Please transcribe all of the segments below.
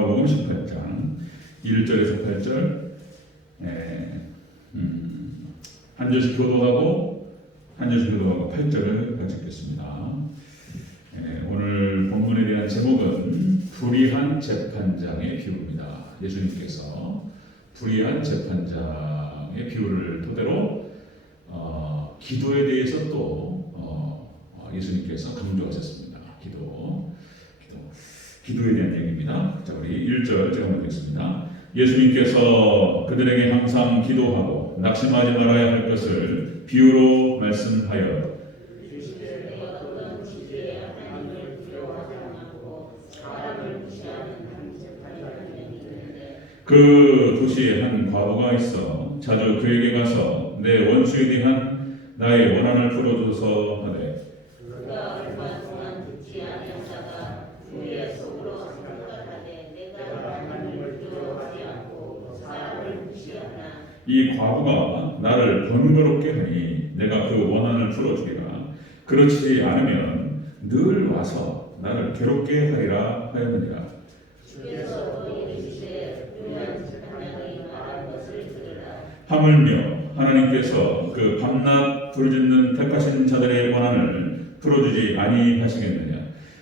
누가복음 18장 1절에서 8절 한 절씩 교도하고 8절을 같이 읽겠습니다. 오늘 본문에 대한 제목은 불의한 재판장의 비유입니다. 예수님께서 불의한 재판장의 비유를 토대로 기도에 대해서 또 예수님께서 강조하셨습니다. 기도에 대한 얘기입니다. 자, 우리 1절 제가 보겠습니다. 예수님께서 그들에게 항상 기도하고 낙심하지 말아야 할 것을 비유로 말씀하여 그 도시에 한 과부가 있어 자주 그에게 가서 내 원수에 대한 나의 원한을 풀어줘서 하되 그가 얼마 동안 듣지 아니하다가 후에 속으로 생각하되 내가 하나님을 두려워하지 않고 사람을 무시하나 이 과부가 나를 번거롭게 하니 내가 그 원한을 풀어주리라. 그렇지 않으면 늘 와서 나를 괴롭게 하리라 하였느니라. 주께서 너희에게 이르시되 불의한 재판장이 말한 것을 들으라. 하물며 하나님께서 그 밤낮 부르짖는 택하신 자들의 원한을 풀어주지 아니하시겠느냐?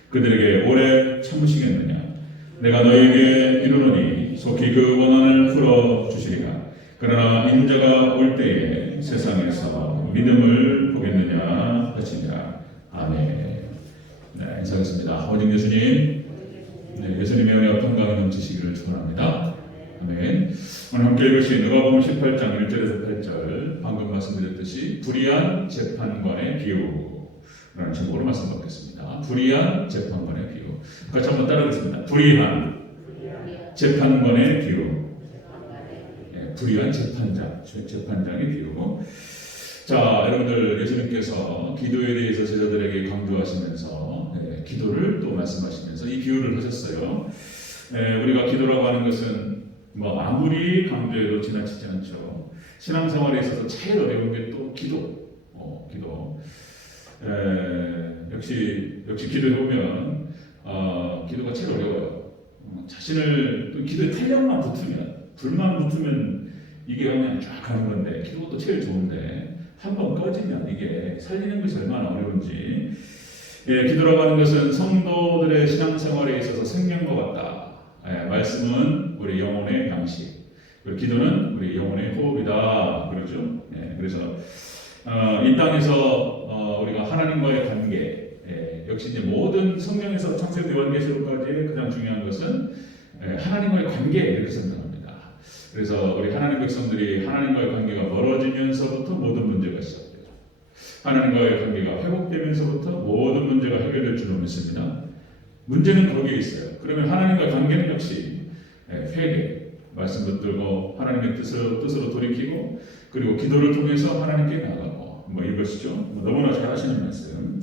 그들에게 오래 참으시겠느냐? 내가 너희에게 이르노니 속히 그 원한을 풀어주시리라. 그러나 인자가 올 때에 세상에서 믿음을 보겠느냐 하시니라. 아멘. 네, 인사하겠습니다. 오직 예수님, 예수님의 은혜와 평강이 넘치시기를 축원합니다. 아멘. 오늘 함께 읽으신 누가복음 18장 1절에서 8절 방금 말씀드렸듯이 불의한 재판관의 비유라는 제목으로 말씀드리겠습니다. 불의한 재판관의 비유. 같이 한번 따라하겠습니다. 불의한 재판관의 비유. 불의한 재판장의 비유. 자, 여러분들 예수님께서 기도에 대해서 제자들에게 강조하시면서 기도를 또 말씀하시면서 이 비유를 하셨어요. 우리가 기도라고 하는 것은 아무리 강조해도 지나치지 않죠. 신앙생활에 있어서 제일 어려운 게 또 기도. 역시 기도해보면 기도가 제일 어려워요. 자신을 또 기도에 탄력만 붙으면, 불만 붙으면 이게 그냥 쫙 가는 건데 기도가 또 제일 좋은데 한번 꺼지면 이게 살리는 것이 얼마나 어려운지. 기도라고 하는 것은 성도들의 신앙생활에 있어서 생명과 같다. 말씀은 우리 영혼의 양식, 그리고 기도는 우리 영혼의 호흡이다. 그러죠. 그래서 이 땅에서 우리가 하나님과의 관계, 역시 이제 모든 성경에서 창세기 요한계시록까지 가장 중요한 것은 하나님과의 관계 이렇게 생각합니다. 그래서 우리 하나님 백성들이 하나님과의 관계가 멀어지면서부터 모든 문제가 시작돼요. 하나님과의 관계가 회복되면서부터 모든 문제가 해결될 줄로 믿습니다. 문제는 거기에 있어요. 그러면 하나님과 관계는 역시 회개, 말씀 붙들고 하나님의 뜻으로 돌이키고 그리고 기도를 통해서 하나님께 나아가고 이것이죠. 너무나 잘 하시는 말씀.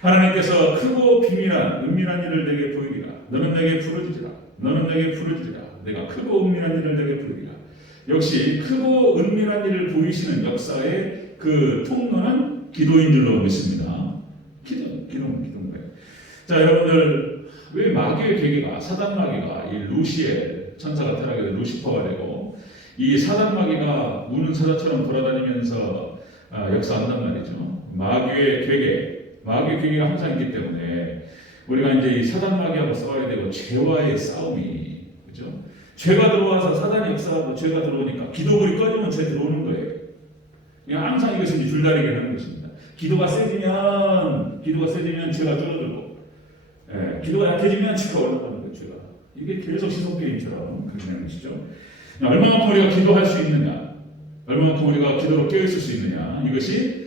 하나님께서 크고 비밀한 은밀한 일을 내게 보이리라. 너는 내게 부르짖으라. 내가 크고 은밀한 일을 내게 보이리라. 역시 크고 은밀한 일을 보이시는 역사의 그 통로는 기도인 줄로 믿습니다. 기도인 거예요. 자, 여러분들 왜 마귀의 계기가 사단 마귀가 이 루시엘 천사가 타락해서 루시퍼가 되고 이 사단 마귀가 우는 사자처럼 돌아다니면서 역사한단 말이죠. 마귀의 계기가 항상 있기 때문에 우리가 이제 이 사단 마귀하고 싸워야 되고 죄와의 싸움이, 그죠? 죄가 들어와서 사단이 역사하고 죄가 들어오니까 기도불이 꺼지면 죄 들어오는 거예요. 그냥 항상 이것은 이제 줄다리기를 하는 것입니다. 기도가 세지면 죄가 줄어들고, 기도가 약해지면 죄가 올라가는 거죠. 이게 계속 시속 게임처럼 그렇게 되는 것이죠. 얼마만큼 우리가 기도할 수 있느냐, 얼마만큼 우리가 기도로 깨어있을 수 있느냐, 이것이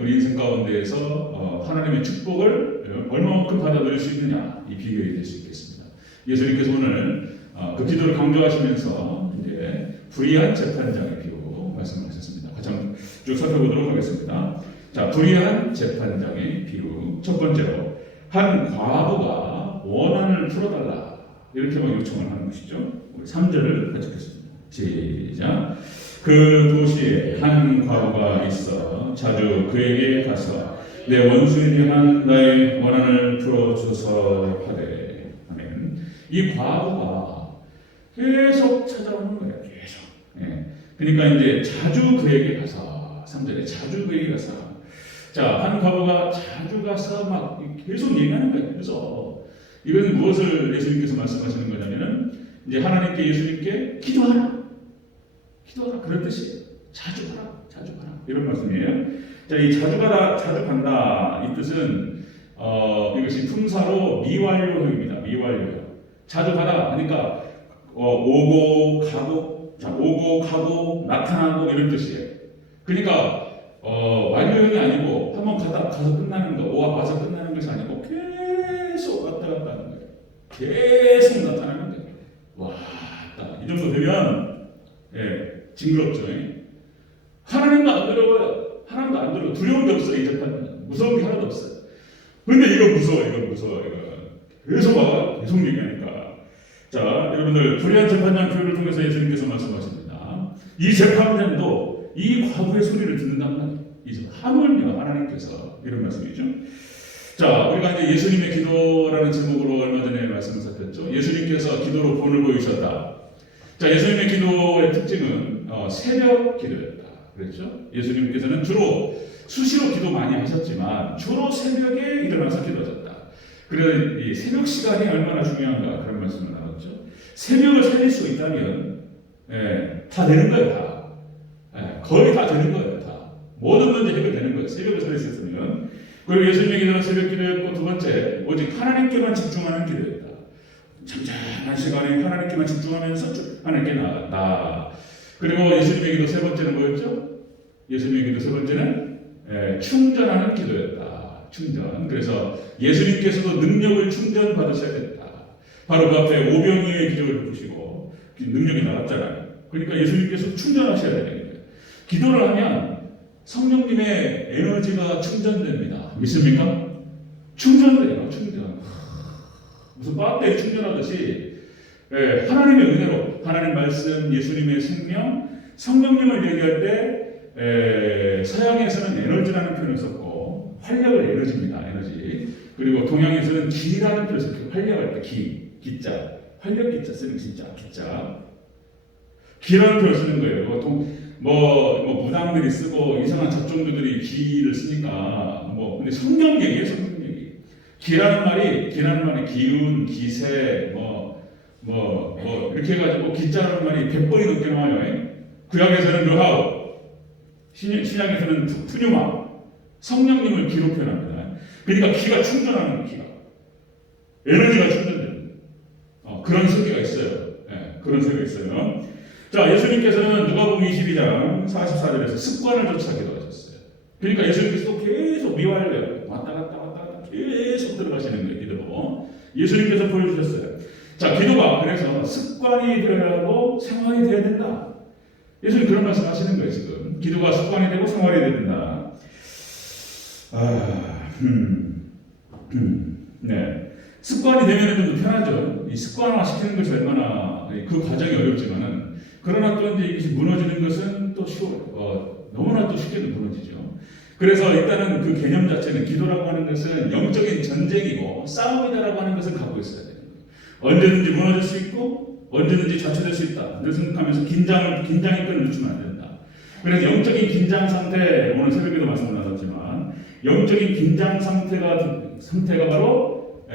우리 인생 가운데에서 하나님의 축복을 얼마만큼 받아들일 수 있느냐, 이 비결이 될 수 있겠습니다. 예수님께서 오늘 그 기도를 강조하시면서 이제 불의한 재판장의 비유 말씀하셨습니다. 같이 한번 쭉 살펴보도록 하겠습니다. 자, 불의한 재판장의 비유. 첫 번째로 한 과부가 원한을 풀어달라 이렇게 요청을 하는 것이죠. 우리 3절을 같이 읽겠습니다. 시작. 그 도시에 한 과부가 있어 자주 그에게 가서 내 원수에 대한 나의 원한을 풀어주소서 하되. 아멘. 이 과부가 계속 찾아오는 거예요. 계속. 예. 그러니까 이제 자주 그에게 가서 3절에 자주 그에게 가서 자, 한 과부가 자주 가서 막 계속 얘기하는 거예요. 그래서 이건 무엇을 예수님께서 말씀하시는 거냐면은 이제 하나님께 예수님께 기도하라 그런 뜻이에요. 자주 가라 이런 말씀이에요. 자, 이 자주 가라, 자주 간다 이 뜻은 이것이 품사로 미완료형입니다. 미완료형. 자주 가라 그러니까 오고 가고 나타나고 이런 뜻이에요. 그러니까 완료형이 아니고 한번 가서 끝나는 거, 와서 끝나는 것이 아니고 계속 왔다 갔다 하는 거예요. 계속 나타나는 거예요. 왔다. 이 정도 되면 징그럽죠. 하나님도 안 들어봐요. 하나님도 안 들어봐요. 두려운 게 없어요. 이 재판은. 무서운 게 하나도 없어요. 근데 이거 무서워. 계속 와요. 계속 얘기하니까. 자, 여러분들 불의한 재판장 교회를 통해서 예수님께서 말씀하십니다. 이 재판장도 이 과부의 소리를 듣는단 말이에요. 이제 하물며 하나님께서 이런 말씀이죠. 자, 우리가 이제 예수님의 기도라는 제목으로 얼마 전에 말씀을 살폈죠. 예수님께서 기도로 본을 보이셨다. 자, 예수님의 기도의 특징은 새벽 기도였다. 그랬죠? 예수님께서는 주로 수시로 기도 많이 하셨지만 주로 새벽에 일어나서 기도하셨다. 그래서 이 새벽 시간이 얼마나 중요한가 그런 말씀을 나눴죠. 새벽을 살릴 수 있다면 다 되는 거예요. 거의 다 되는 거예요. 다. 모든 문제 해결되는 거예요. 새벽을 살릴 수 있으면. 그리고 예수님의 기도는 새벽 기도였고 두 번째 오직 하나님께만 집중하는 기도였다. 잠잠한 시간에 하나님께만 집중하면서 하나님께 나아간다. 그리고 예수님의 기도 세 번째는 뭐였죠? 예수님의 기도 세 번째는 충전하는 기도였다. 충전. 그래서 예수님께서도 능력을 충전 받으셔야 된다. 바로 그 앞에 오병이어의 기적을 베푸시고 능력이 나갔잖아요. 그러니까 예수님께서 충전하셔야 되는 거예요. 기도를 하면 성령님의 에너지가 충전됩니다. 믿습니까? 충전돼요. 충전. 무슨 배터리 충전하듯이 하나님의 은혜로 하나님 말씀, 예수님의 생명, 성령님을 얘기할 때 서양에서는 에너지라는 표현을 썼고 활력을 에너지입니다. 에너지. 그리고 동양에서는 기라는 표현을 썼고 활력할 때 기자 활력 기자 쓰는 기자 기라는 표현을 쓰는 거예요. 무당들이 쓰고 이상한 접종들이 기를 쓰니까 근데 성경 얘기예요. 성경 얘기. 기라는 말이 기운, 기세 이렇게 해가지고 기자라는 말이 100번이 넘게 나와요. 구약에서는 르하우, 신약에서는 푸뉴마, 성령님을 기로 표현합니다. 그러니까 기가 충전하는 기가 에너지가 충전됩니다. 그런 설교가 있어요. 그런 설교가 있어요. 자, 예수님께서는 누가복음 22장 44절에서 습관을 쫓아 기도하셨어요. 그러니까 예수님께서 계속 미완료 왔다 갔다 계속 들어가시는 거예요. 기도로 예수님께서 보여주셨어요. 자, 기도가 그래서 습관이 되어야 하고 생활이 되어야 된다. 예수님 그런 말씀 하시는 거예요. 지금 기도가 습관이 되고 생활이 되어야 된다. 네. 습관이 되면 좀 더 편하죠. 이 습관화 시키는 것이 얼마나 그 과정이 어렵지만은 그러나 또 이제 이것이 무너지는 것은 또 쉬워요. 너무나 또 쉽게 무너지죠. 그래서 일단은 그 개념 자체는 기도라고 하는 것은 영적인 전쟁이고 싸움이다라고 하는 것을 갖고 있어야 돼요. 언제든지 무너질 수 있고 언제든지 좌초될 수 있다. 늘 생각하면서 긴장의 끈을 놓치면 안 된다. 그래서 영적인 긴장 상태, 오늘 새벽에도 말씀을 나눴지만 영적인 긴장 상태가 바로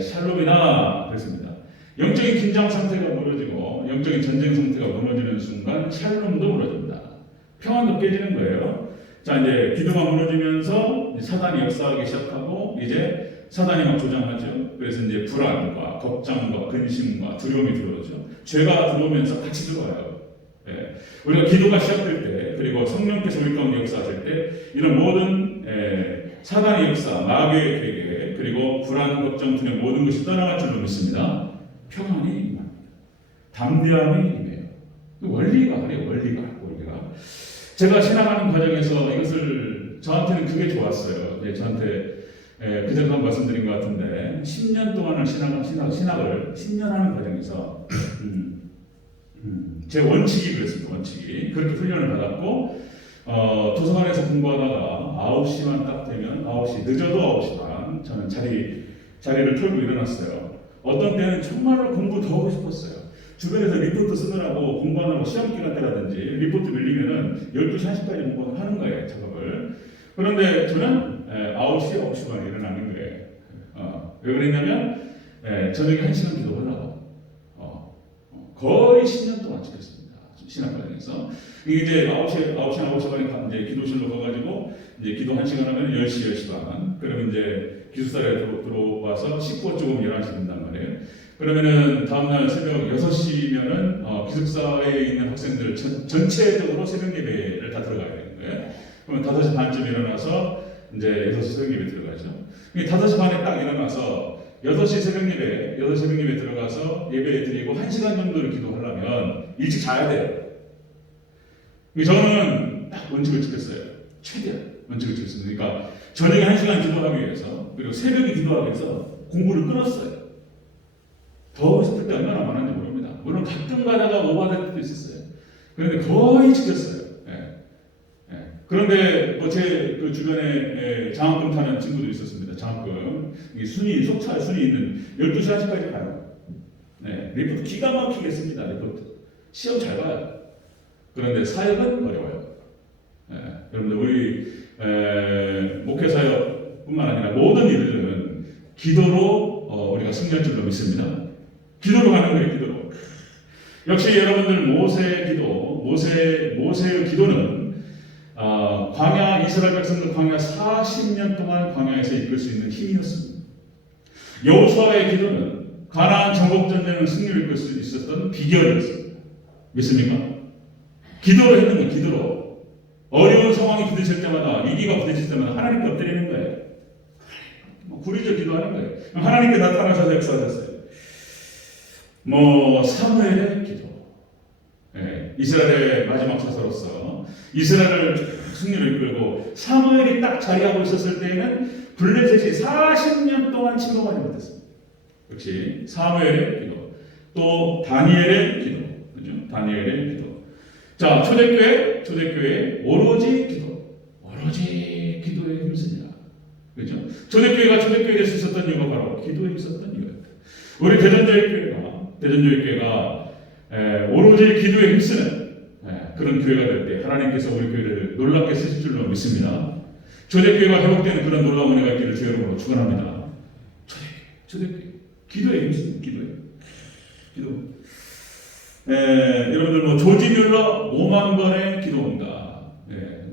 샬롬이다 그랬습니다. 영적인 긴장 상태가 무너지고 영적인 전쟁 상태가 무너지는 순간 샬롬도 무너집니다. 평안도 깨지는 거예요. 자, 이제 기도가 무너지면서 사단이 역사하기 시작하고 이제 사단이 막 조장하죠. 그래서 이제 불안과 걱정과 근심과 두려움이 들어오죠. 죄가 들어오면서 같이 들어와요. 우리가 기도가 시작될 때 그리고 성령께서 우리 가운데 역사하실 때 이런 모든 사단의 역사, 마귀의 계획 그리고 불안, 걱정, 두려움 모든 것이 떠나갈 줄로 믿습니다. 평안이 임합니다. 담대함이 임해요. 원리가 그래요. 원리가. 제가 신앙하는 과정에서 이것을 저한테는 그게 좋았어요. 저한테 그전에 한번 말씀드린 것 같은데 10년 동안을 신학을 10년 하는 과정에서 제 원칙이 그랬습니다. 원칙이 그렇게 훈련을 받았고 도서관에서 공부하다가 9시만 딱 되면 9시 늦어도 9시 반 저는 자리를 털고 일어났어요. 어떤 때는 정말로 공부 더 하고 싶었어요. 주변에서 리포트 쓰느라고 공부하느라고 시험 기간 때라든지 리포트 밀리면은 12시 1시까지 공부하는 거예요, 작업을. 그런데 저는 9시, 9시 반에 일어나는 거예요. 왜 그랬냐면 저녁에 1시간 기도하려고 거의 10년 동안 지켰습니다. 신학과정에서. 이게 이제 9시 반에 이제 기도실로 가가지고 이제 기도 1시간 하면 10시, 10시 반. 그러면 이제 기숙사에 들어와서 19호쯤 11시 된단 말이에요. 그러면은 다음날 새벽 6시면은 기숙사에 있는 학생들 전체적으로 새벽 예배를 다 들어가야 되는 거예요. 그러면 5시 반쯤 일어나서 이제 6시 새벽 예배 들어가죠. 5시 반에 딱 일어나서 6시 새벽 예배 들어가서 예배 드리고 1시간 정도를 기도하려면 일찍 자야 돼요. 저는 딱 원칙을 지켰어요. 최대한 원칙을 지켰습니다. 그러니까 저녁에 1시간 기도하기 위해서 그리고 새벽에 기도하기 위해서 공부를 끊었어요. 더 하고 싶을 때 얼마나 많은지 모릅니다. 물론 가끔 가다가 오버될 때도 있었어요. 그런데 거의 지켰어요. 그런데 제 그 주변에 장학금 타는 친구도 있었습니다. 장학금. 속차에 순위 있는 12시 1시까지 가요. 리포트 기가 막히게 씁니다. 리포트. 시험 잘 봐요. 그런데 사역은 어려워요. 여러분들 우리 목회사역뿐만 아니라 모든 일들은 기도로 우리가 승리할 줄로 믿습니다. 기도로 가는 거예요. 기도로. 역시 여러분들 모세의 기도는 광야 이스라엘 백성들 광야 40년 동안 광야에서 이끌 수 있는 힘이었습니다. 여호수아의 기도는 가나안 정복 전쟁을 승리를 이끌 수 있었던 비결이었습니다. 믿습니까? 기도를 했는 거예요. 기도로. 어려운 상황이 부딪힐 때마다 위기가 부딪힐 때마다 하나님께 엎드리는 거예요. 구리죠 기도하는 거예요. 하나님께 나타나셔서 역사하셨어요. 사무엘의 기도. 이스라엘의 마지막 사서로서 이스라엘을 승리를 이끌고 사무엘이 딱 자리하고 있었을 때에는 블레셋이 40년 동안 침공하지 못했습니다. 역시 사무엘의 기도, 또 다니엘의 기도, 그죠? 다니엘의 기도. 자, 초대교회 오로지 기도에 힘쓰냐, 그죠? 초대교회가 초대교회 될 수 있었던 이유가 바로 기도에 있었던 이유였다. 우리 대전교회가 오로지 기도에 힘쓰는 그런 교회가 될 때 하나님께서 우리 교회를 놀랍게 쓰실 줄로 믿습니다. 초대교회가 회복되는 그런 놀라운 은혜가 있기를 주의 이름으로 축원합니다. 초대교회 기도에 힘쓰는 기도. 여러분들 조지 뮬러 5만 번의 기도입니다.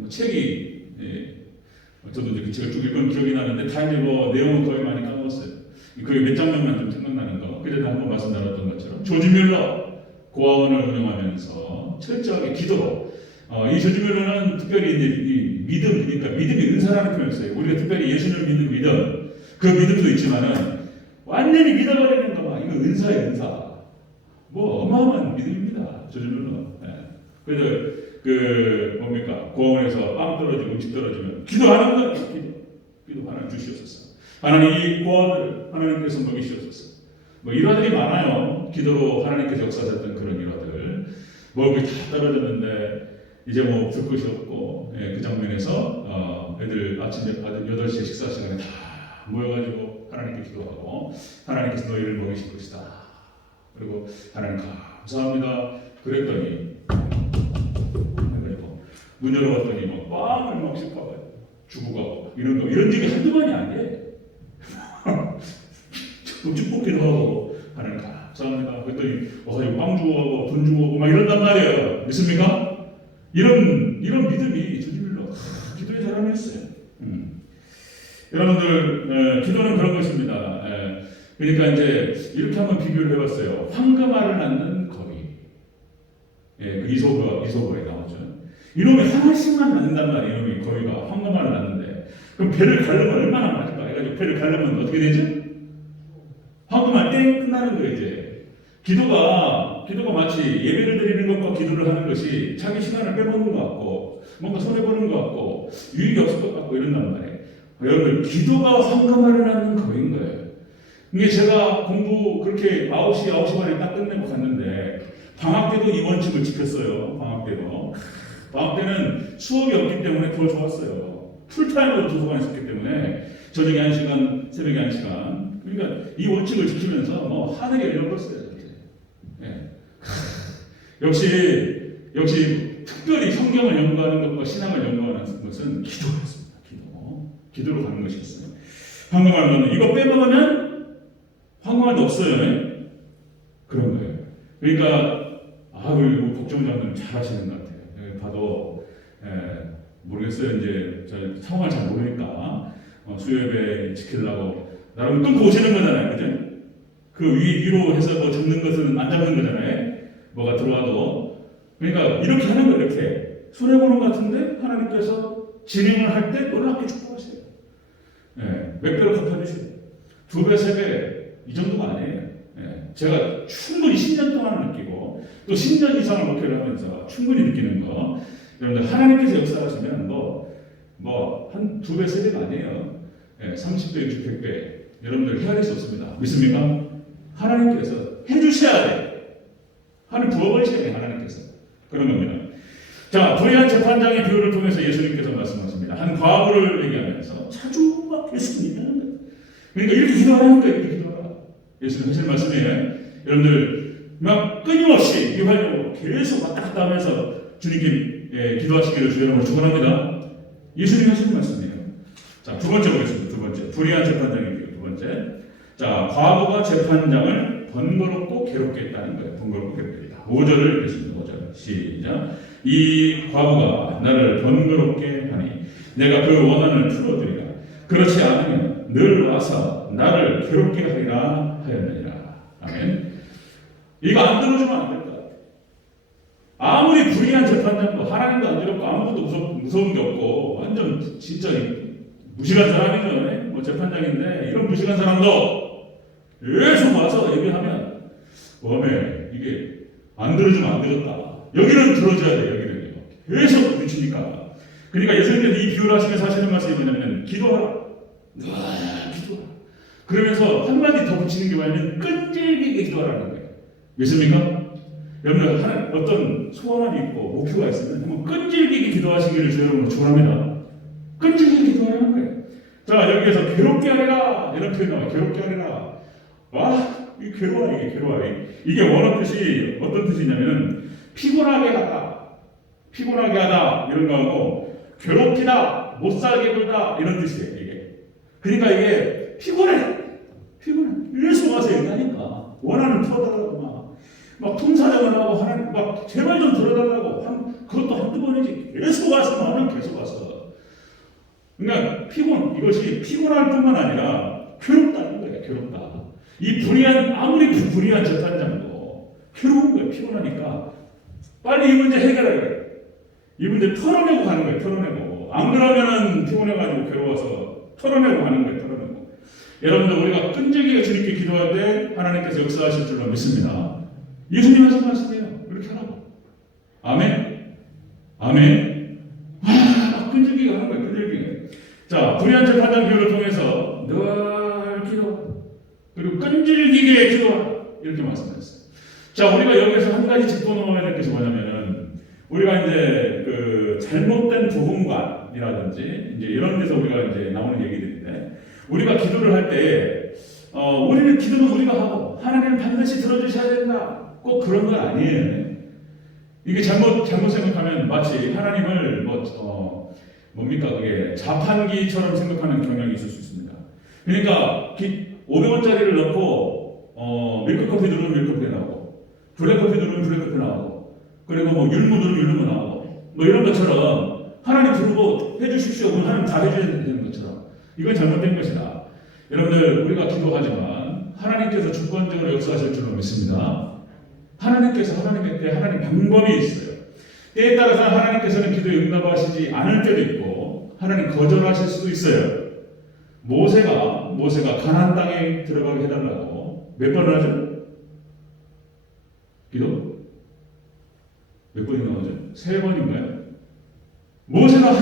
책이 저도 이제 그 책을 쭉 읽은 기억이 나는데 다 이제 내용은 거의 많이 까먹었어요. 거의 몇 장면만 좀 생각나는 거. 그전에 한번 말씀 나눴던 것처럼 조지 뮬러 고아원을 운영하면서 철저하게 기도로 이 조지 뮬러는 특별히 이제 이 믿음, 그러니까 믿음이 은사라는 표현을 써요. 우리가 특별히 예수님을 믿는 믿음, 그 믿음도 있지만은 완전히 믿어버리는 거 봐. 이거 은사예요, 은사. 어마어마한 믿음입니다. 조지 뮬러. 그래서 고아원에서 빵 떨어지고 음식 떨어지면 기도하는 거예요. 기도 하나님 주시옵소서. 하나님 이 고아원을 하나님께서 먹이시옵소서. 일화들이 많아요. 기도로 하나님께서 역사하셨던 그런 일화들. 먹이 다 떨어졌는데 이제 줄 것이 없고 그 장면에서 애들 아침 8시 식사 시간에 다 모여가지고 하나님께 기도하고 하나님께서 너희를 먹이실 것이다. 그리고 하나님 감사합니다. 그랬더니 문 열어봤더니 빵을 막 씹어가지고 주고 가고 이런 적이 한두 번이 아니에요. 축복기도 하고 하나님 감사합니다. 그랬더니 이거 빵 주고 가고 돈 주고 가고 막 이런단 말이에요. 믿습니까? 이런 믿음이 조지 뮬러 기도의 사람이었어요. 여러분들 기도는 그런 것입니다. 그러니까 이제 이렇게 한번 비교를 해봤어요. 황금알을 낳는 거위. 그 이소거에 나오죠. 이놈이 하나씩만 낳는단 말이에요. 이놈이 거위가 황금알을 낳는데 그럼 배를 가르면 얼마나 많을까? 해가지고 배를 가르면 어떻게 되죠? 황금알 땡 끝나는 거예요. 이제 기도가 마치 예배를 드리는 것과 기도를 하는 것이 자기 시간을 빼먹는 것 같고 뭔가 손해보는 것 같고 유익이 없을 것 같고 이런단 말이에요. 여러분 기도가 황금알을 낳는 거인 거예요. 이게 제가 공부 그렇게 9시 반에 딱 끝내고 갔는데 방학 때도 이 원칙을 지켰어요. 방학 때는 수업이 없기 때문에 더 좋았어요. 풀타임으로 도서관에 있었기 때문에 저녁에 1시간, 새벽에 1시간 그러니까 이 원칙을 지키면서 뭐 하늘이 열려버렸어요. 예. 역시 특별히 성경을 연구하는 것과 신앙을 연구하는 것은 기도였습니다. 기도로 가는 것이었어요. 황금알 넣는 이거 빼먹으면 황금알도 없어요. 그런 거예요. 그러니까 우리 국정장님 잘하시는 것 같아요. 봐도 모르겠어요. 이제 상황을 잘 모르니까 수요예배 지키려고 나름 끊고 오시는 거잖아요. 그죠? 그 위로 해서 뭐 잡는 것은 안 잡는 거잖아요. 뭐가 들어와도. 그러니까 이렇게 하는 거예요. 이렇게 손해보는 것 같은데 하나님께서 진행을 할 때 놀랍게 축복하세요. 몇 배로 갚아주시고 2배, 3배 이 정도가 아니에요. 제가 충분히 10년 동안 느끼고 또 10년 이상을 목표를 하면서 충분히 느끼는 거 여러분들 하나님께서 역사하시면 한 2배, 3배가 아니에요. 30배, 60배, 100배 여러분들 헤아릴 수 없습니다. 믿습니까? 하나님께서 해주셔야 돼요. 하나님 부어버리셔야 돼요. 하나님께서 그런 겁니다. 자, 불의한 재판장의 비유를 통해서 예수님께서 말씀하십니다. 한 과부를 얘기하면서 자주 막 예수님이 하는 거예요. 그러니까 이렇게 기도하라는 거예요. 이렇게 기도하라. 예수님 하실 말씀이에요. 여러분들 막 끊임없이 유활용으로 계속 왔다 갔다 하면서 주님께 기도하시기를 주의 이름으로 축원합니다. 예수님 하시는 말씀이에요. 자, 두 번째 보겠습니다. 두 번째 불의한 재판장의 비유. 두 번째, 자, 과부가 재판장을 번거롭고 괴롭게 했다는 거예요. 번거롭고 괴롭게 했다. 5절을 읽겠습니다. 5절 시작. 이 과부가 나를 번거롭게 하니 내가 그 원한을 풀어드리라. 그렇지 않으면 늘 와서 나를 괴롭게 하리라 하였느니라. 아멘. 이거 안 들어주면 안 될 것 같아요. 아무리 불의한 재판장도 하나님도 안 두렵고 아무것도 무서운 게 없고 완전 진짜 무식한 사람이죠. 뭐 재판장인데 이런 무식한 사람도 계속 와서 얘기하면 이게 안 들어주면 안 되겠다. 여기는 들어줘야 돼. 여기는요. 계속 부딪히니까. 그러니까 예수님께서 이 비유를 하시면서 하시는 말씀이 뭐냐면 기도하라. 기도하라. 그러면서 한마디 더 붙이는 게 뭐냐면 끈질기게 기도하라는 거예요. 믿습니까? 여러분 어떤 소원이 있고 목표가 있으면 끈질기게 기도하시기를 주의 이름으로 축원합니다. 끈질기게 기도하라는 거예요. 자, 여기에서 괴롭게 하리라 이런 표현 나와요. 괴롭게 하리라. 이 괴로워하기. 이게 원어 뜻이 어떤 뜻이냐면 피곤하게 하다 이런 거하고 괴롭히다, 못살게 굴다 이런 뜻이에요. 이게. 그러니까 이게 피곤해. 계속 와서 얘기하니까 원한을 풀어달라고 막 통사정을 하고 하나님 막 제발 좀 들어달라고 그것도 한두 번이지 계속 와서 계속 와서. 그러니까 이것이 피곤할 뿐만 아니라 괴롭다는 거예요. 괴롭다. 아무리 불의한 재판장도 괴로운 거예요. 피곤하니까 빨리 이 문제 해결해야 돼요. 이 문제 털어내고 가는 거예요. 털어내고. 안 그러면은 피곤해가지고 괴로워서 털어내고 가는 거예요. 털어내고. 여러분들 우리가 끈질기게 주님께 기도할 때 하나님께서 역사하실 줄로 믿습니다. 예수님 하신 말씀이에요. 이렇게 하라고. 아멘. 막 끈질기게 하는 거예요. 끈질기게. 자, 불의한 재판장 비유를 통해서 늘 기도하라. 그리고 끈질기게 기도하라. 이렇게 말씀하셨어요. 자, 우리가 여기서 한 가지 짚고 넘어가야 될 것이 뭐냐면은 우리가 이제 그 잘못된 부흥관이라든지 이제 이런 데서 우리가 이제 나오는 얘기들인데 우리가 기도를 할 때 우리는 기도는 우리가 하고 하나님은 반드시 들어주셔야 된다. 꼭 그런 건 아니에요. 이게 잘못 생각하면 마치 하나님을 뭡니까 그게 자판기처럼 생각하는 경향이 있을 수 있습니다. 그러니까 500원짜리를 넣고 밀크커피 누르면 밀크커피 나오고 블랙커피 누르면 블랙커피 나오고 그리고 율무 누르면 율무 나오고 이런 것처럼 하나님 부르고 해주십시오. 그럼 하나님 다 해줘야 되는 것처럼 이건 잘못된 것이다. 여러분들 우리가 기도하지만 하나님께서 주권적으로 역사하실 줄로 믿습니다. 하나님 방법이 있어요. 때에 따라서 하나님께서는 기도에 응답하시지 않을 때도 있고 하나님 거절하실 수도 있어요. 모세가 가나안 땅에 들어가게 해달라고 몇 번을 하죠? 기도? 몇 번이 나오죠? 3번인가요? 모세가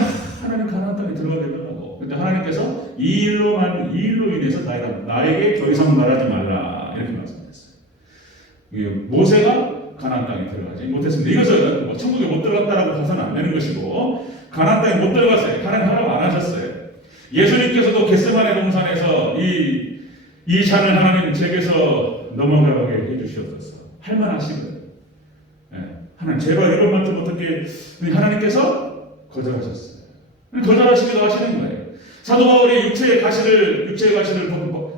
하나님 가나안 땅에 들어가게 해달라고. 근데 하나님께서 이 일로 인해서 나에게 더 이상 말하지 말라 이렇게 말씀하셨어요. 모세가 가나안 땅에 들어가지 못했습니다. 이것은 천국에 못 들어갔다라고 봐서는 안 되는 것이고 가나안 땅에 못 들어갔어요. 하나님 허락 안 하셨어요. 예수님께서도 겟세마네 동산에서 이 이 잔을 하나님 제게서 넘어가게 해주시옵소서. 할만하시거든요. 예, 하나님 제발 이런 말 좀 어떻게 하나님께서 거절하셨어요. 거절하시기도 하시는 거예요. 사도 바울이 육체의 가시를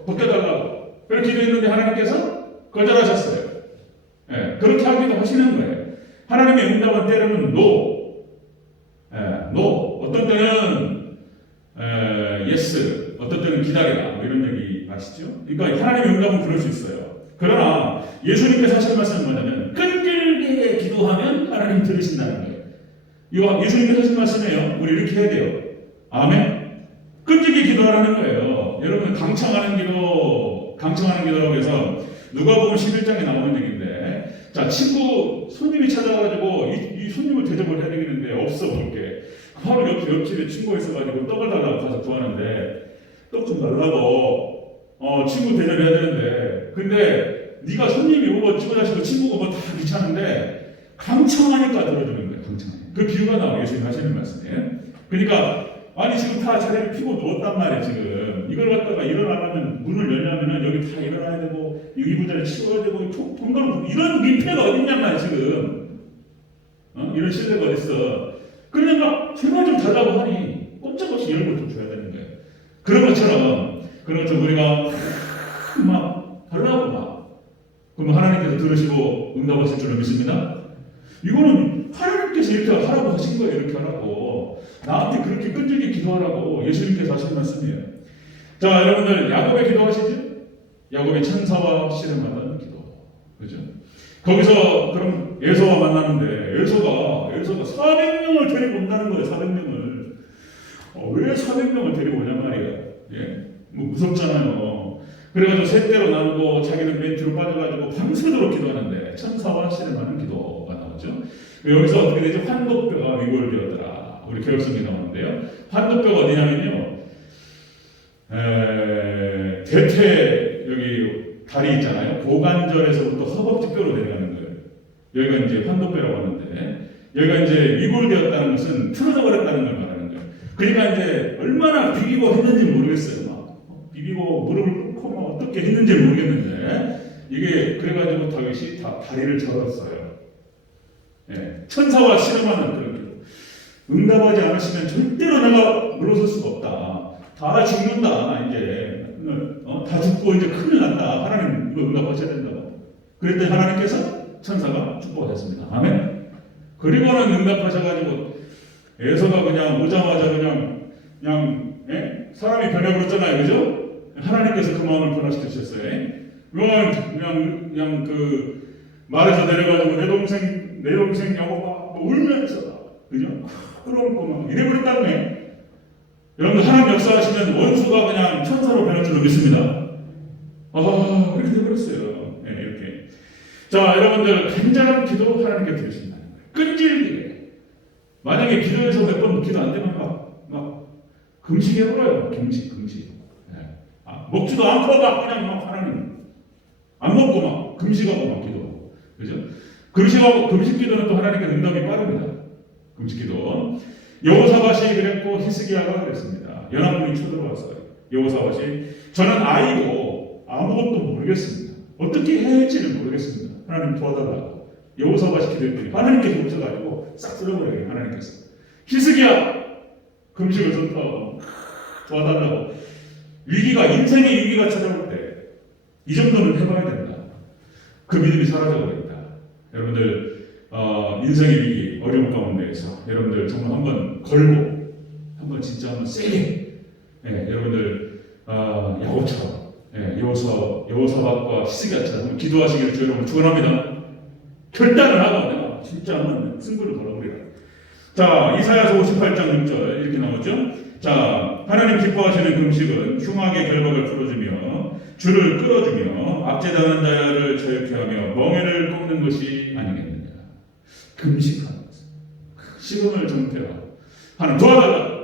벗겨달라고 그렇게 기도했는데 하나님께서 거절하셨어요. 예, 그렇게 하기도 하시는 거예요. 하나님의 응답은 때로는 no, no. 어떤 때는 yes, 어떤 때는 기다리라. 뭐 이런 얘기 아시죠? 그러니까 하나님의 응답은 그럴 수 있어요. 그러나 예수님께서 하시는 말씀은 뭐냐면 끈질기게 기도하면 하나님 들으신다는 거예요. 이거 예수님께서 하신 말씀이에요. 우리 이렇게 해야 돼요. 아멘. 끈질기게 기도하라는 거예요. 여러분 강청하는 기도라고 해서 누가복음 11장에 나오는 얘기인데, 자 친구 손님이 찾아가지고 이 손님을 대접을 해야 되겠는데 없어 볼게. 바로 옆집에 친구가 있어가지고 떡을 달라고 가서 구하는데 떡 좀 달라고 친구 대접해야 되는데, 근데 네가 손님이 오고 찍어다시고 친구가 뭐 다 귀찮은데 강청하니까 들어주는 거예요. 강청하니까. 그 비유가 나와요. 예수님 하시는 말씀이에요. 그러니까 아니 지금 다 자리를 피고 누웠단 말이에요. 지금 이걸 갖다가 일어나면 문을 열려면은 여기 다 일어나야 되고 이부자를 치워야 되고 동그란 이런 민폐가 어딨냔 말이야 지금. 이런 신뢰가 어딨어. 그러니까 제발 좀 달라고 하니 꼼짝없이 열고 좀 줘야 되는 거예요. 그런 것처럼 우리가 막 달라고 막 그럼 하나님께서 들으시고 응답하실 줄로 믿습니다. 이거는 하나님께서 이렇게 하라고 하신 거예요. 이렇게 하라고 나한테 그렇게 끈질기게 기도하라고 예수님께서 하신 말씀이에요. 자 여러분들 야곱의 기도하시죠? 야곱의 천사와 씨름하는 기도, 그죠? 거기서 그럼 에서와 만나는데 에서가 400명을 데리고 온다는 거예요. 400명을 왜 400명을 데리고 오냔 말이에요. 예, 뭐 무섭잖아요. 그래가지고 셋대로 나누고 자기는 맨 뒤로 빠져가지고 밤새도록 기도하는데 천사와 씨름하는 기도가 나오죠. 여기서 어떻게 되죠? 환도뼈가 위골되었더라. 우리 개혁성이 나오는데요. 환도뼈가 어디냐면요. 대퇴 여기 다리 있잖아요. 고관절에서부터 허벅지뼈로 내려가는 거예요. 여기가 이제 환도뼈라고 하는데 여기가 이제 위골되었다는 것은 틀어져 버렸다는 걸 말하는 거예요. 그러니까 이제 얼마나 비비고 했는지 모르겠어요. 막 비비고 무릎을 꿇고 막 어떻게 했는지 모르겠는데 이게 그래가지고 다윗이 다리를 절었어요. 예, 천사와 씨름하는 그런 기도. 응답하지 않으시면 절대로 내가 물러설 수가 없다. 다 죽는다 이제. 다 죽고 이제 큰일 났다. 하나님 이거 응답하셔야 된다고. 그랬더니 하나님께서 천사가 축복하셨습니다. 아멘. 그리고는 응답하셔가지고 에서가 그냥 오자마자 그냥 사람이 변해버렸잖아요, 그죠? 하나님께서 그 마음을 변화시켜 주셨어요. 그냥 그 말에서 내려가지고 내 동생 야곱아 울면서 그죠? 끌어안고 막 이래버렸다네. 여러분들 하나님 역사하시면 원수가 그냥 천사로 변할 줄 믿습니다. 그렇게 돼버렸어요. 네, 이렇게. 자, 여러분들 간절한 기도 하나님께 드리신다는 거예요. 끈질기게. 만약에 기도해서 몇 번 기도 안 되면 막 금식해버려요. 금식. 네. 먹지도 않고 막 그냥 막 하나님 안 먹고 막 금식하고 막 기도. 그죠? 금식 기도는 또 하나님께 응답이 빠릅니다. 금식 기도. 여호사밧이 그랬고 히스기야가 그랬습니다. 연합군이 쳐들어왔어요. 여호사밧이 저는 아이고 아무것도 모르겠습니다. 어떻게 해야 할지를 모르겠습니다. 하나님 도와달라고. 여호사밧이 기도했더니 하나님께서 오셔가지고 싹 쓸어버려요. 하나님께서. 히스기야 금식을 선포하고 도와달라고. 인생의 위기가 찾아올 때 이 정도는 해봐야 된다. 그 믿음이 사라져버렸다. 여러분들 인생의 위기 어려움 가운데에서 여러분들 정말 한번 걸고 한번 진짜 한번 세게 여러분들 야곱처럼 여호사밧과 히스기야처럼 기도하시기를 주 여러분 축원합니다. 결단을 하고 내가 진짜 한번 승부를 걸어버리라. 자, 이사야서 58장 6절 이렇게 나오죠. 자, 하나님 기뻐하시는 금식은 흉악의 결박을 풀어주며 줄을 끌어주며 압제당한 자를 자유케 하며 멍에를 꺾는 것이 아니겠느냐. 금식하는 것. 식음을 정퇴하고 하나님 도와달라.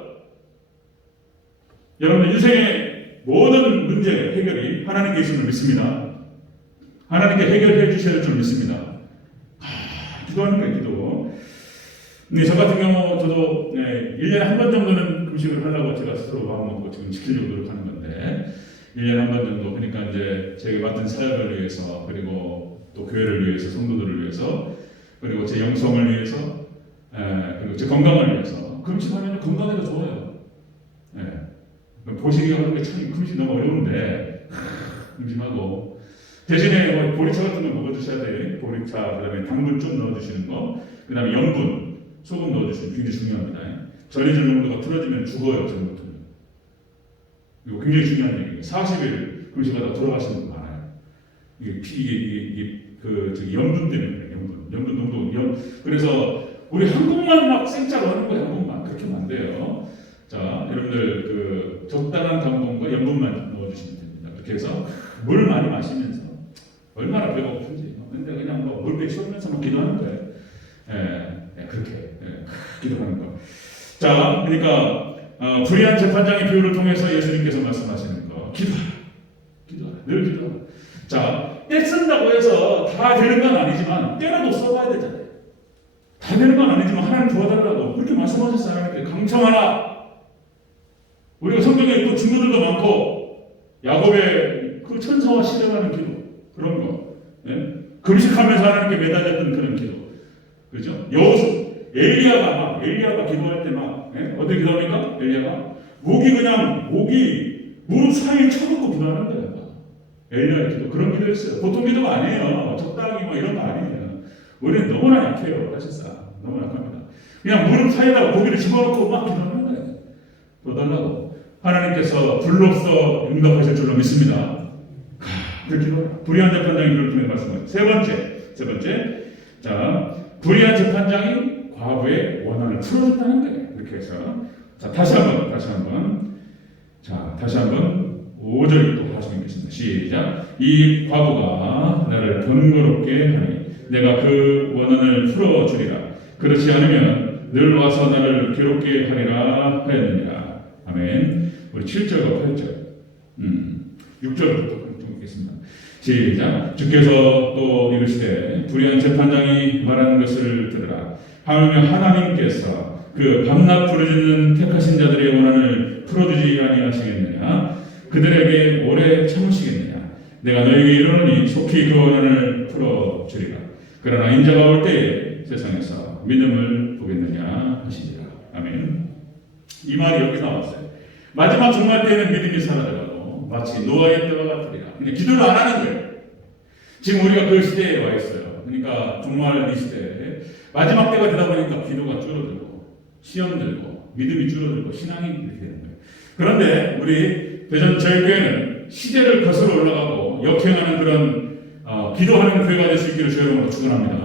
여러분 인생의 모든 문제 해결이 하나님께 있음을 믿습니다. 하나님께 해결해 주셔야 될 줄 믿습니다. 기도하는 거예요. 기도. 근데 저 같은 경우 저도 1년에 한 번 정도는 금식을 하려고 제가 스스로 마음먹고 지금 지키려고 노력하는 건데 1년에 한 번 정도, 그러니까 이제 제가 맡은 사역을 위해서, 그리고 또 교회를 위해서, 성도들을 위해서, 그리고 제 영성을 위해서, 그리고 제 건강을 위해서 금식하면 건강에도 좋아요. 보시기가 하는 게 참 금식 너무 어려운데 금식하고 대신에 뭐 보리차 같은 거 먹어주셔야 돼. 보리차, 그다음에 당분 좀 넣어주시는 거, 그다음에 염분, 소금 넣어주시는 게 굉장히 중요합니다. 전해질 농도가 틀어지면 죽어요. 전부터. 이거 굉장히 중요한 얘기예요. 40일 금식하다가 돌아가시는 분 많아요. 이게 염분 때문에 그래요. 염분 농도. 그래서 우리 한국만 막 생짜로 하는 거예요. 한국만 그렇게 하면 안 돼요. 자, 여러분들 적당한 당분과 염분만 넣어주시면 됩니다. 그렇게 해서 물 많이 마시면서 얼마나 배가 고픈지. 근데 그냥 뭐 물배 쉬면서 막 기도하는 거예요. 그렇게 기도하는 거. 자, 그러니까 불의한 재판장의 비유를 통해서 예수님께서 말씀하시는 거, 기도하라, 늘 기도하라. 자, 때 쓴다고 해서 다 되는 건 아니지만 때라도 써봐야 되잖아요. 다 되는 건 아니지만 하나님 도와달라고 그렇게 말씀하셨어요. 하나님께 강청하라. 우리가 성경에 있고 증거들도 많고 야곱의 그 천사와 시대하는 기도, 그런 거, 금식하면서 하나님께 매달렸던 그런 기도, 그렇죠? 엘리야가 기도할 때 막 어떻게 기도합니까? 엘리야가 목이 무릎 사이에 쳐놓고 기도하는 거예요. 엘리야의 기도, 그런 기도였어요. 보통 기도가 아니에요. 적당히 뭐 이런 거 아니에요. 우리는 너무나 약해요. 사실상 너무 약합니다. 그냥 무릎 사이에다가 고기를 집어넣고 막 기도하는 거예요. 도달라고 하나님께서 불로써 응답하실 줄로 믿습니다. 그 기도, 불의한 재판장이 그를 통해 말씀하셨어요. 세 번째, 자, 불의한 재판장이 과부의 원한을 풀어준다는 거예요. 이렇게 해서, 자, 다시 한번, 자, 다시 한번 5절 또 다시 읽겠습니다. 시작. 이 과부가 나를 번거롭게 하니 내가 그 원한을 풀어주리라. 그렇지 않으면 늘 와서 나를 괴롭게 하리라 하였느니라. 아멘. 우리 7절과 8절, 6절부터 읽겠습니다. 시작. 주께서 또 이르시되 불의한 재판장이 말하는 것을 들으라. 하물며 하나님께서 그 밤낮 부르짖는 택하신 자들의 원한을 풀어주지 아니하시겠느냐? 그들에게 오래 참으시겠느냐? 내가 너에게 이르노니 속히 그 원한을 풀어주리라. 그러나 인자가 올 때에 세상에서 믿음을 보겠느냐 하시니라. 아멘. 이 말이 여기 나왔어요. 마지막 종말 때에는 믿음이 사라져가고 마치 노아의 때와 같으리라. 그러니까 기도를 안 하는 거예요. 지금 우리가 그 시대에 와 있어요. 그러니까 종말 이 시대에 마지막 때가 되다 보니까 기도가 줄어들고 시험 들고 믿음이 줄어들고 신앙이 이렇게 되는 거예요. 그런데 우리 대전 저희교회는 시대를 거슬러 올라가고 역행하는 그런 기도하는 교회가 될 수 있기를 주여로 축원합니다.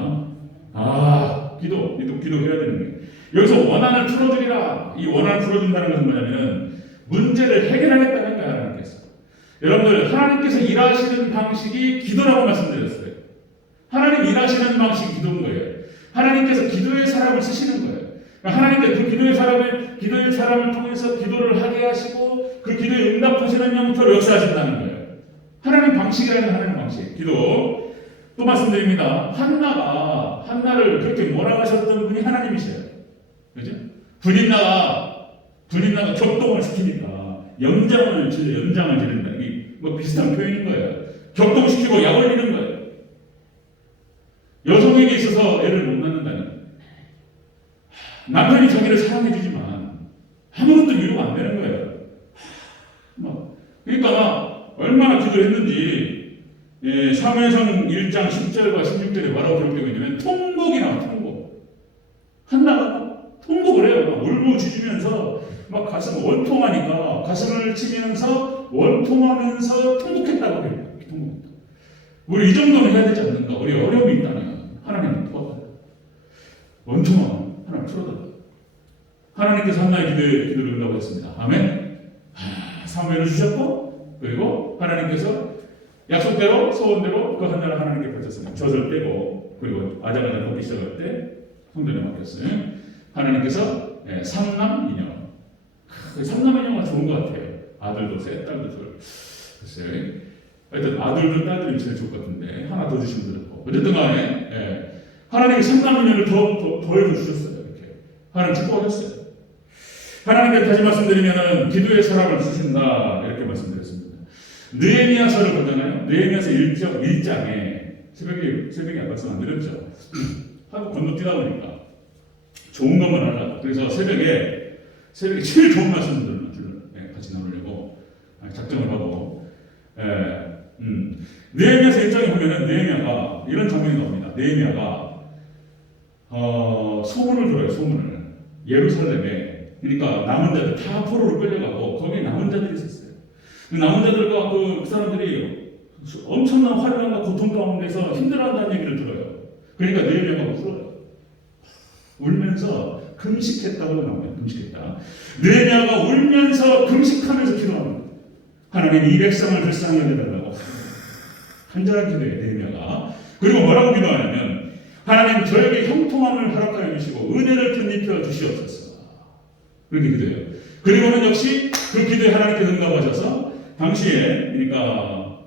기도해야 되는 거예요. 여기서 원한을 풀어주리라. 이 원한을 풀어준다는 것은 뭐냐면 문제를 해결하겠다는 거예요. 하나님께서. 여러분들, 하나님께서 일하시는 방식이 기도라고 말씀드렸어요. 하나님 일하시는 방식이 기도인 거예요. 하나님께서 기도의 사람을 쓰시는 거예요. 하나님께서 그 기도의 사람을 통해서 기도를 하게 하시고 그 기도에 응답하시는 형태로 역사하신다는 거예요. 하나님 방식이라는 하나님 방식. 기도. 또 말씀드립니다. 한나를 그렇게 몰아가셨던 분이 하나님이세요. 그죠? 분인나가 격동을 시키니까 연장을 지른다. 이게 뭐 비슷한 표현인 거예요. 격동시키고 약 올리는 거예요. 여성에게 있어서 애를 못 낳는다는 거예요. 남편이 자기를 사랑해주지만 아무것도 위로가 안 되는 거예요. 그러니까 얼마나 기도했는지 사무엘상 1장 10절과 16절에 뭐라고 기록되고 있냐면 통곡이 나와. 한나가 통곡을 해요. 울부짖으면서 막 가슴 원통하니까 가슴을 치면서 원통하면서 통곡했다고 해요. 통곡했다. 우리 이 정도는 해야 되지 않는가? 우리 어려움이 있다면 하나님 도와달라. 원통하면 하나님 풀어달라. 하나님께서 한나의 기도를 응답하셨습니다. 아멘. 사무엘을 주셨고 그리고 하나님께서 약속대로 소원대로 그 한나를 하나님께 바쳤습니다. 젖을 빼고 그리고 아작아작 먹기 시작할 때 성전에 맡겼어요. 하나님께서 삼남인형. 삼남인형은 좋은 것 같아요. 아들도 셋, 딸도 둘. 글쎄요. 하여튼 아들도 딸들이 제일 좋을 것 같은데 하나 더 주시면 되고. 어쨌든 간에 하나님이 삼남인형을 더해서 주셨어요. 이렇게 하나님 축복하셨어요. 하나님께 다시 말씀드리면 기도의 사람을 쓰신다 이렇게 말씀드렸습니다. 느헤미야서를 보잖아요. 느헤미야서 1장에 새벽에 아까 안 드렸죠. 하고 건너뛰다 보니까 좋은 것만 하려고. 그래서 새벽에 제일 좋은 말씀들만 같이 나누려고 작정을 하고. 느헤미야서 1장에 보면은 느헤미야가 이런 장면이 나옵니다. 느헤미야가 소문을 들어요. 소문을 예루살렘에, 그러니까 남은 자들 다 포로로 끌려가고 거기에 남은 자들이 있었어요. 그 남은 자들과 그 사람들이 엄청난 환난과 고통 가운데서 힘들어한다는 얘기를 들어요. 그러니까 느헤미야가 울어요. 울면서 금식했다고 나와요. 금식했다. 느헤미야가 울면서 금식하면서 기도합니다. 하나님 이 백성을 불쌍히 여겨달라고 간절한 기도해요. 느헤미야가. 그리고 뭐라고 기도하냐면 하나님 저에게 형통함을 허락하여 주시고 은혜를 덧입혀 주시옵소서. 그렇게 기도해요. 그리고는 역시 그 기도에 하나님께 응답하셔서 당시에 그러니까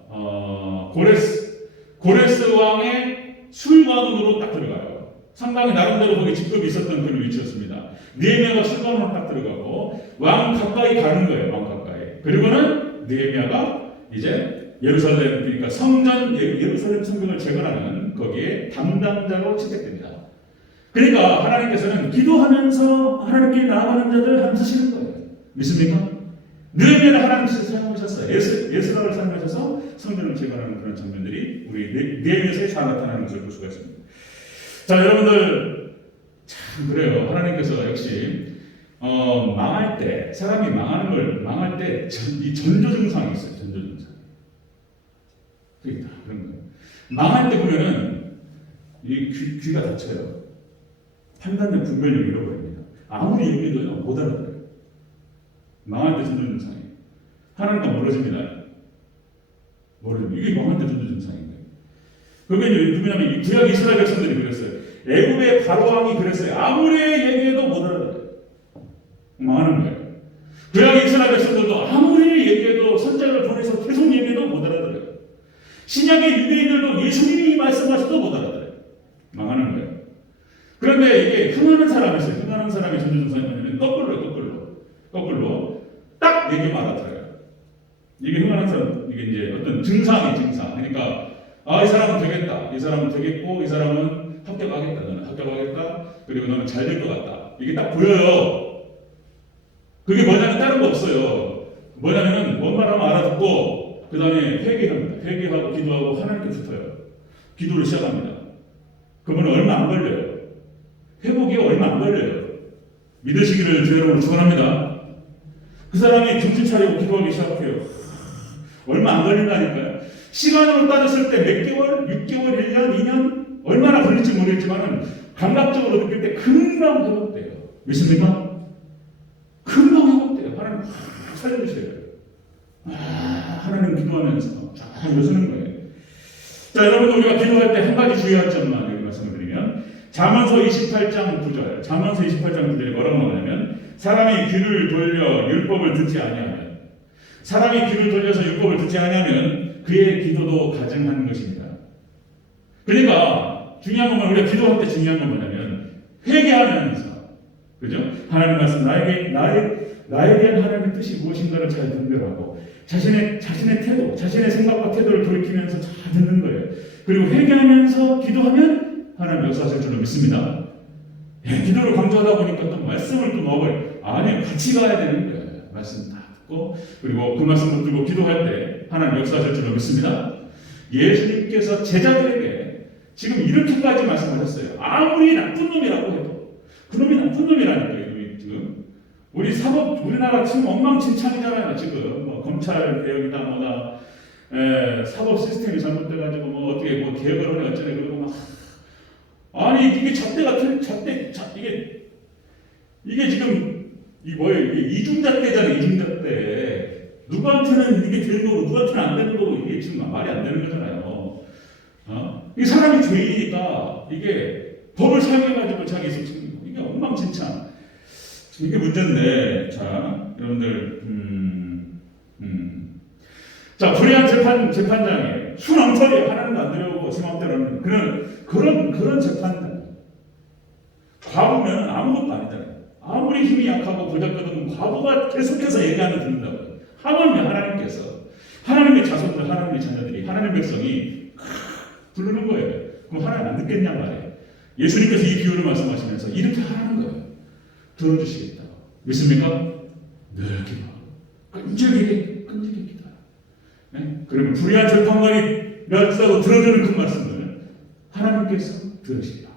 고레스 왕의 술관으로 딱 들어가요. 상당히 나름대로 거기 직급이 있었던 그런 위치였습니다. 느헤미야가 술관으로 딱 들어가고 왕 가까이 가는 거예요. 왕 가까이. 그리고는 느헤미야가 이제 예루살렘, 그러니까 성전 예루살렘 성전을 재건하는 거기에 담당자로 채택됩니다. 그러니까 하나님께서는 기도하면서 하나님께 나아가는 자들 함수시는 거예요. 믿습니까? 느헤미야를 하나님께서 사용하셨어요. 예스라를 사용하셔서 성전을 재건하는 그런 장면들이 우리 느헤미야서에 잘 나타나는 것을 볼 수가 있습니다. 자, 여러분들 참 그래요. 하나님께서 역시 망할 때, 사람이 망할 때 이 전조 증상이 있어요. 전조 증상. 그게 다 그런 거예요. 망할 때 보면은 이 귀가 닫혀요. 판단력, 분별력을 잃어버립니다. 아무리 얘기해도요 못 알아들어요. 망할 때 전조 증상이에요. 하나님과 멀어집니다. 이게 망할 때 전조 증상인 거예요. 그게 누구냐면 이 구약 이스라엘 백성들이 그랬어요. 애굽의 바로왕이 그랬어요. 아무리 얘기해도 못 알아들어요. 망하는 거예요. 구약 이스라엘 백성들도 아무리 얘기해도 선자를 보내서 계속 얘기해도 못 알아들어요. 신약의 유대인들도 예수님이 말씀하셔도 못 알아들어요. 망하는 거예요. 그런데 이게 흥하는 사람이 있어요. 흥하는 사람의 전조증상이 뭐냐면 거꾸로 딱 얘기하면 알아들어요. 이게 흥하는 사람, 이게 이제 어떤 증상. 그러니까 이 사람은 되겠다. 이 사람은 되겠고 이 사람은 합격하겠다. 너는 합격하겠다. 그리고 너는 잘 될 것 같다. 이게 딱 보여요. 그게 뭐냐면 다른 거 없어요. 뭐냐면은 뭔 말하면 알아듣고 그 다음에 회개합니다. 회개하고 기도하고 하나님께 붙어요. 기도를 시작합니다. 그러면 얼마 안 걸려요. 회복이 얼마 안 걸려요. 믿으시기를 여러분 축원합니다. 그 사람이 정신 차리고 기도하기 시작해요. 얼마 안 걸린다니까요. 시간으로 따졌을 때 몇 개월, 6개월, 1년, 2년 얼마나 걸릴지 모르겠지만 감각적으로 느낄 때 금방 회복돼요. 믿습니까? 금방 회복돼요. 하나님 살려주셔야 돼요. 하나님 기도하면서 쫙 요서는 거예요. 자, 여러분 우리가 기도할 때 한 가지 주의할 점만 여기 말씀을 드리면 잠언서 28장 9절. 잠언서 28장 9절에 뭐라고 나오냐면 사람이 귀를 돌려 율법을 듣지 아니하면 사람이 귀를 돌려서 율법을 듣지 아니하면 그의 기도도 가증한 것입니다. 그러니까 중요한 건 우리가 기도할 때 중요한 건 뭐냐면 회개하면서 그죠? 하나님 말씀 나에 대한 하나님의 뜻이 무엇인가를 잘 분별하고 자신의 태도, 자신의 생각과 태도를 돌이키면서 잘 듣는 거예요. 그리고 회개하면서 기도하면 하나님 역사하실 줄로 믿습니다. 기도를 강조하다 보니까 또 말씀을 또 먹어요. 아니요, 같이 가야 되는 거예요. 말씀 다 듣고 그리고 그 말씀을 들고 기도할 때 하나님 역사하실 줄로 믿습니다. 예수님께서 제자들에게 지금 이렇게까지 말씀하셨어요. 아무리 나쁜 놈이라고 해도 그놈이 나쁜 놈이라니까요. 지금 우리 사법 우리나라 지금 엉망진창이잖아요. 지금 뭐 검찰 개혁이다 뭐다 사법 시스템이 잘못돼가지고 뭐 어떻게 뭐 개혁을 하네 어쩌네 그러고 막 아니 이게 이게 지금 이 뭐예요? 이게 이중잣대잖아요. 이중잣대. 누구한테는 이게 되는 거고 누구한테는 안 되는 거고 이게 지금 말이 안 되는 거잖아요. 이 사람이 죄인이니까 이게 법을 사용해가지고 자기 속칭 이게 엉망진창. 이게 문제인데 자 여러분들 자 불의한 재판장이에요. 순엉터리 하나님도 안 들여오고 지 마음대로 하는 그런 재판장. 과부면 아무것도 아니잖아요. 아무리 힘이 약하고 부적거든 과부가 계속해서 얘기하면 듣는다고요. 하물며 하나님의 자손들, 하나님의 자녀들이, 하나님의 백성이 부르는 거예요. 그럼 하나님 안 듣겠냐 말이에요. 예수님께서 이 비유를 말씀하시면서 이렇게 하라는 거예요. 들어주시겠다. 믿습니까? 늘 기도하고 끈질기게 기도하라. 네? 그러면 불의한 절판관이 멸사하고 들어주는 그 말씀을 하나님께서 들으시리라.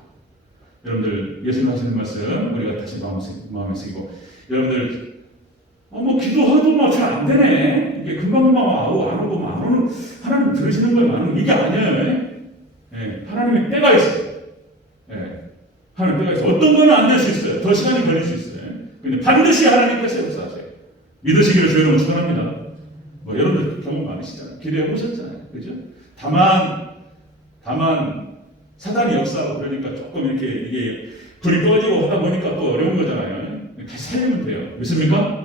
여러분들 예수님 하시는 말씀 우리가 다시 마음에 새기고, 여러분들 뭐 기도해도 뭐 잘 안 되네, 이게 금방금방 안 오고 안 오는, 하나님 들으시는 거에 많은 이게 아니에요. 예, 하나님의 때가 있어요. 예, 하나님 때가 있어요. 어떤 거는 안 될 수 있어요. 더 시간이 걸릴 수 있어요. 근데 반드시 하나님께서 역사하세요. 믿으시기를 주여러분 축원합니다. 뭐 여러분들 경험 많으시잖아요. 기도해 보셨잖아요. 그죠? 다만 사단이 역사하고 그러니까 조금 이렇게 이게 불이 꺼지고 하다 보니까 또 어려운 거잖아요. 다시 살리면 돼요. 믿습니까?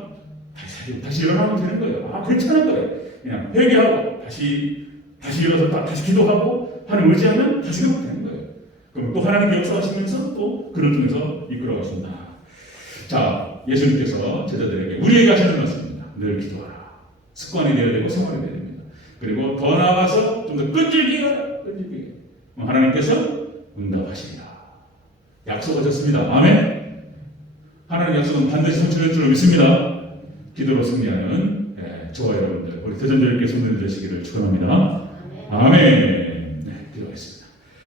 다시 일어나면 되는 거예요. 괜찮은 거예요. 그냥 회개하고 다시 일어서 다시 기도하고 하나님 의지하면 다시 회복 되는 거예요. 그럼 또 하나님께 역사하시면서 또 그런 중에서 이끌어가신다. 자, 예수님께서 제자들에게 우리에게 하시는 말씀입니다. 늘 기도하라. 습관이 되어야 되고 생활이 되어야 됩니다. 그리고 더 나아가서 좀 더 끈질기게 하나님께서 응답하시리라. 약속하셨습니다. 아멘. 하나님의 약속은 반드시 성취될 줄 믿습니다. 기도로 승리하는 저와 여러분들, 우리 대전자님께 손을 드시기를 축원합니다. 아멘.